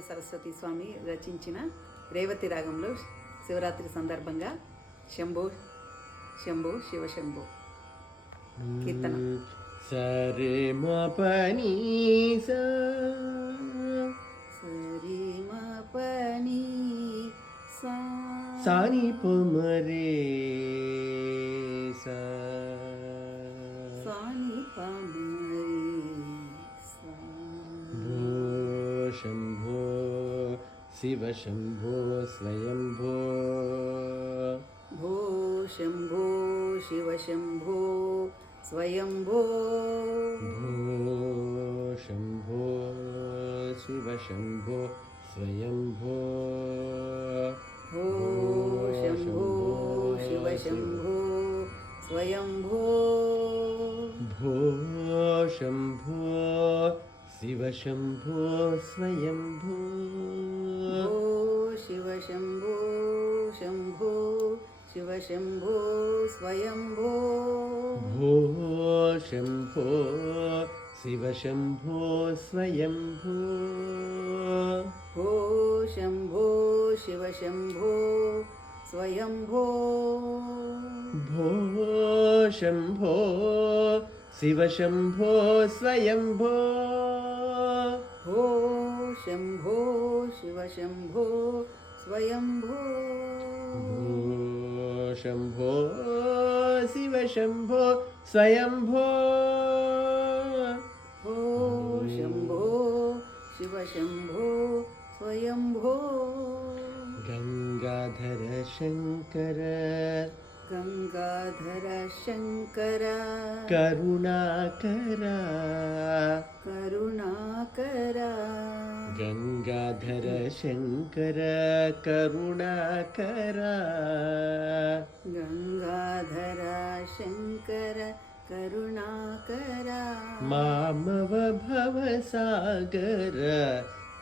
బ్రహ్మానంద సరస్వతి స్వామి రచించిన రేవతి రాగంలో శివరాత్రి సందర్భంగా శంభో శంభో శివ శంభో కీర్తన. సరే మా పని సరి మా పని సాని పమరే సాని పమరి భో శంభో శివ శంభో స్వయంభో భో శంభో శివ శంభో స్వయంభో భో శంభో శివ శంభో స్వయంభో భో శంభో శివ శంభో స్వయంభో భో శంభో శివ శంభో స్వయంభో భో శివ శంభో శంభో శివ శంభో స్వయంభో భో శంభో శివ శంభో స్వయంభో భో శంభో శివ శంభో స్వయంభో భో శంభో శివ శంభో స్వయంభో భో శంభో శివ శంభో స్వయంభో భో శంభో శివ శంభో స్వయంభో భో శంభో శివ శంభో స్వయంభో గంగాధర శంకర గంగాధర శంకర కరుణాకర కరుణాకర గంగాధర శంకర కరుణాకర గంగాధర శంకర కరుణాకర మామవ భవసాగర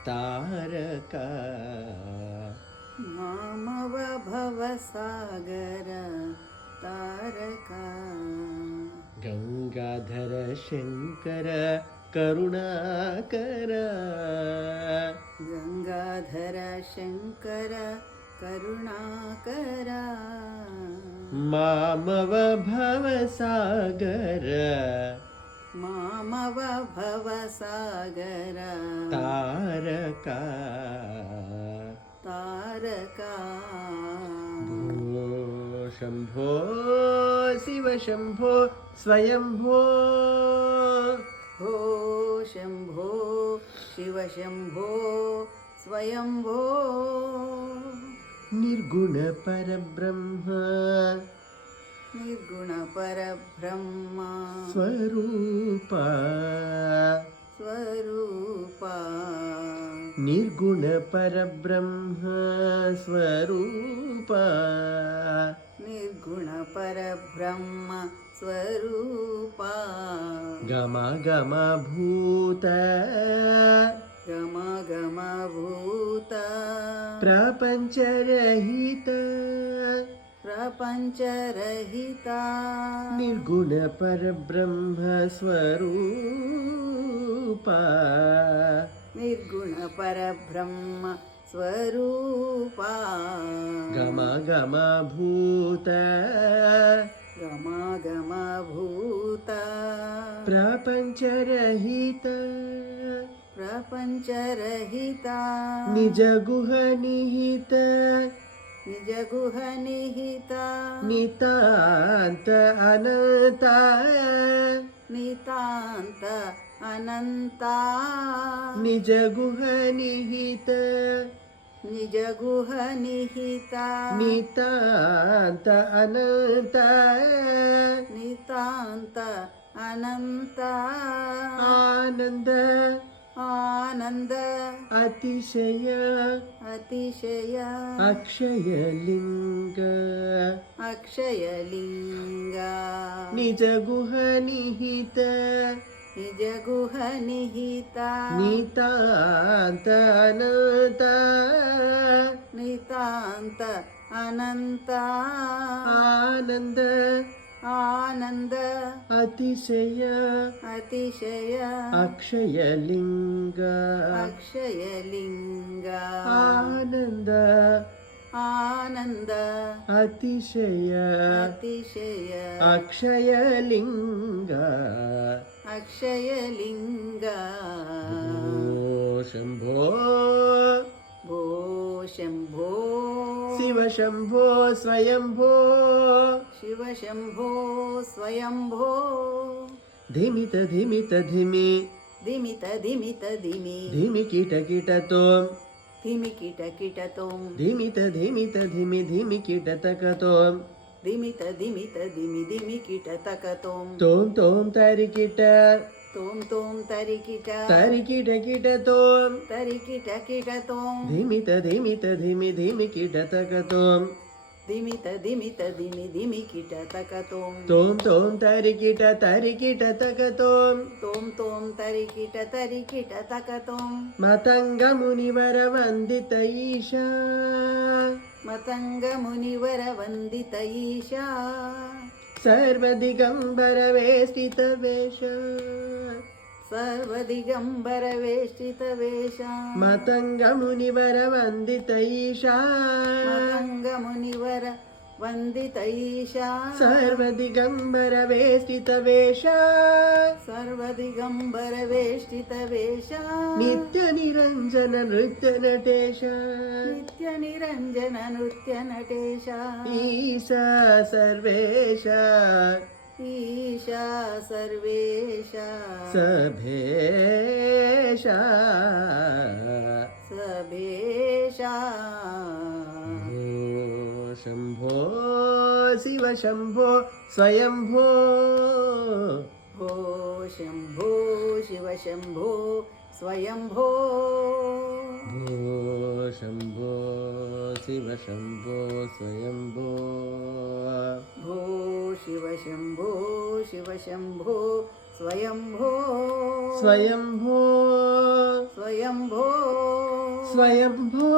తారక మామవ భవసాగర తారక గంగాధర శంకర కరుణాకర గంగాధర శంకర కరుణాకర మామవ భవసాగర మామవ భవసాగర తారక తారక భో శంభో శివ శంభో స్వయంభో భో శంభో శివ శంభో స్వయంభో నిర్గుణ పరబ్రహ్మ నిర్గుణ పరబ్రహ్మ స్వరూప స్వరూప నిర్గుణ పరబ్రహ్మ స్వరూప నిర్గుణ పరబ్రహ్మ స్వరూప గమ గమ భూత గమ గమ భూత ప్రపంచరహిత ప్రపంచరహిత నిర్గుణ పరబ్రహ్మ స్వరూప నిర్గుణ పరబ్రహ్మ స్వరూప గమ గమ భూత గమ గమ భూత ప్రపంచరహిత ప్రపంచరహిత నిజ గుహ నిహిత నిజ గుహ నిహిత నితాంత అనంత నితాంత అనంత నిజ గుహ నిహిత నిజ గుహ నిహిత నితాంత అనంత నితాంత అనంత ఆనంద ఆనంద అతిశయ అతిశయ అక్షయలింగ అక్షయలింగ నిజ గుహ నిహిత నిజ గుహ నిహిత నితాంత అనంత నితాంత అనంత ఆనంద ఆనంద అతిశయ అతిశయ అక్షయలింగ అక్షయలింగ ಆನಂದ ಆನಂದ ಅತಿಶಯ ಅತಿಶಯ ಅಕ್ಷಯಲಿಂಗ ಅಕ್ಷಯಲಿಂಗ ಓ ಶಂಭೋ ಭೋ ಶಂಭೋ ಶಿವ ಶಂಭೋ ಸ್ವಯಂಭೋ ಶಿವ ಶಂಭೋ ಸ್ವಯಂಭೋ ಧಿಮಿತ ಧಿಮಿತ ಧಿಮಿ ಧಿಮಿತ ಧಿಮಿತ ಧಿಮಿ ಧಿಮಿ ಕಿಟ ಕಿಟ ತೋಂ ಧಿಮಿ ಕಿಟ ಕಿಟ ತೋಂ ಧಿಮಿತ ಧಿಮಿತ ಧಿಮಿ ಧಿಮಿ ಕಿಟ ತಕ ತೋಂ ಧಿಮಿತ ಧಿಮಿತ ಧಿಮಿ ಧಿಮಿ ಕಿಟ ತಕ ತೋಂ ತೋಂ ತೋಂ ತರಿ ಕಿಟ ತೋಂ ತೋಂ ತರಿ ಕಿಟ ತರಿ ಕಿಟ ಕಿಟ ತೋಂ ತರಿ ಕಿಟ ಕಿಟ ತೋಂ ಧಿಮಿತ ಧಿಮಿತ ಧಿಮಿ ಧಿಮಿ ಕಿಟ ತಕ ತೋಂ ಧಿಮಿತ ಧಿಮಿತ ಧಿಮಿ ಧಿಮಿ ಕಿಟ ತಕ ತೋಂ ತೋಂ ತೋಂ ತರಿ ಕಿಟ ತಕ ತೋಂ ತೋಂ ತೋಂ ತರಿ ಕಿಟ ತಕ ತೋಂ ಮತಂಗ ಮುನಿವರ ವಂದಿತ ಈಶಾ ಮತಂಗ ಮುನಿವರ ವಂದಿತ ಈಶಾ ಸರ್ವದಿಗಂಬರ ವೇಷ್ಟಿತ ವೇಷ ಸರ್ವದಿಗಂಬರ ವೇಷ್ಟಿತ ವೇಷ ಮತಂಗ ಮುನಿವರ ವಂದಿತ ಈಶಾ ಮತಂಗ ಮುನಿವರ ವಂದಿತ ಈಶಾ ಸರ್ವದಿಗಂಬರ ವೇಷ್ಟಿತ ವೇಷ ಸರ್ವದಿಗಂಬರ ವೇಷ್ಟಿತ ವೇಷ ನಿತ್ಯ ನಿರಂಜನ ನೃತ್ಯ ನಟೇಶ ನಿತ್ಯ ನಿರಂಜನ ನೃತ್ಯ ನಟೇಶ ಈಶಾ ಸರ್ವೇಶ ಈಶಾ ಸರ್ವೇಶ ಸಭೇಶ ಸಭೇಶ ಓ ಶಂಭೋ ಶಿವ ಶಂಭೋ ಸ್ವಯಂಭೋ ಭೋ ಶಂಭೋ ಶಿವ ಶಂಭೋ ಸ್ವಯಂಭೋ ಭೋ ಶಂಭೋ ಶಿವ ಶಂಭೋ ಸ್ವಯಂಭೋ ಭೋ ಶಿವ ಶಂಭೋ ಶಿವ ಶಂಭೋ ಸ್ವಯಂಭೋ ಸ್ವಯಂಭೋ ಸ್ವಯಂಭೋ ಸ್ವಯಂಭೋ